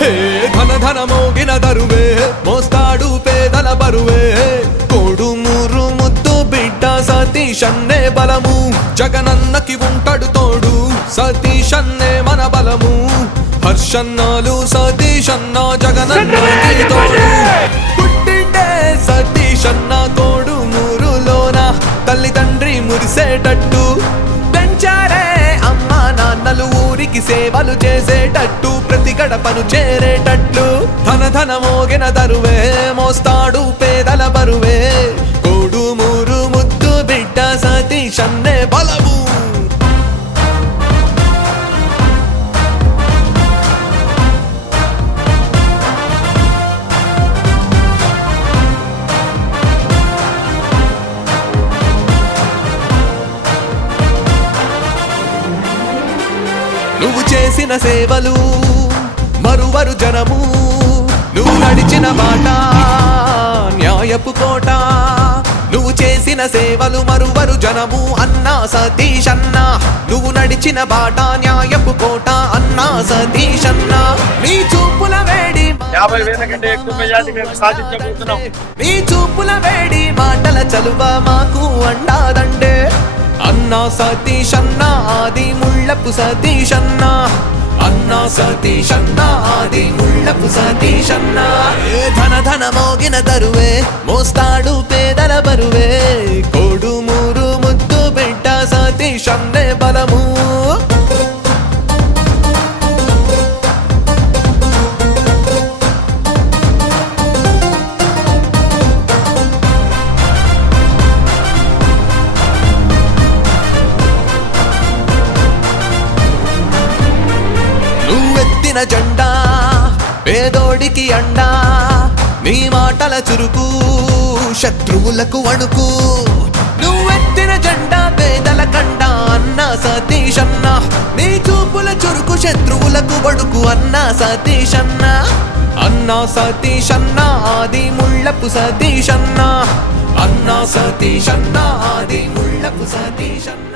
హే ధన ధన మోగిన దరువే మోస్తాడు పేదల బరువే కోడుమూరు ముద్దు బిడ్డ సతీషన్నే బలము జగనన్నకి ఉంటాడు తోడు సతీషన్నే మన బలము హర్షన్నాలు సతీషన్న జగనన్నకి తోడు పుట్టిండే సతీషన్న కోడుమూరులోన తల్లి తండ్రి మురిసేటట్టు పెంచారే అమ్మా నాన్నలు ఊరికి సేవలు చేసేటట్టు ప్రతి గడపను చేరేటట్లు ధన ధన మోగిన దరువే మోస్తాడు పేదల బరువే కోడుమూరు ముద్దు బిడ్డ సతీషన్నే బలము నువ్వు చేసిన సేవలు మరువరు జనము నువ్వు నడిచిన బాట న్యాయపు కోట నువ్వు చేసిన సేవలు మరువరు జనము అన్నా సతీషన్న నువ్వు నడిచిన బాట న్యాయపు కోట అన్నా సతీషన్న నీ చూపుల వేడి 50,000 కంటే ఎక్కువ మెజారిటీ మేము సాధించబోతున్నాం. నీ చూపుల వేడి మాటల చలువ మాకు అండాదండే అన్నా సతీషన్న ఆది ముళ్ళపు సతీషన్న అన్నా సతీషన్న ఆది ముళ్ళపు సతీషన్న ధన ధన మోగిన దరువే మోస్తాడు పేదల బరువే కోడుమూరు ముద్దు బిడ్డ సతీషన్నే బలము నువ్వెత్తిన జెండా పేదోడికి అండా నీ మాటల చురుకు శత్రువులకు వణుకు నువ్వెత్తిన జెండా పేదల కండా అన్నా సతీషన్న నీ చూపుల చురుకు శత్రువులకు వణుకు అన్నా సతీషన్న అన్నా సతీషన్న ఆది ముళ్ళపు సతీషన్న అన్నా సతీషన్న ఆది ముళ్ళపు సతీషన్న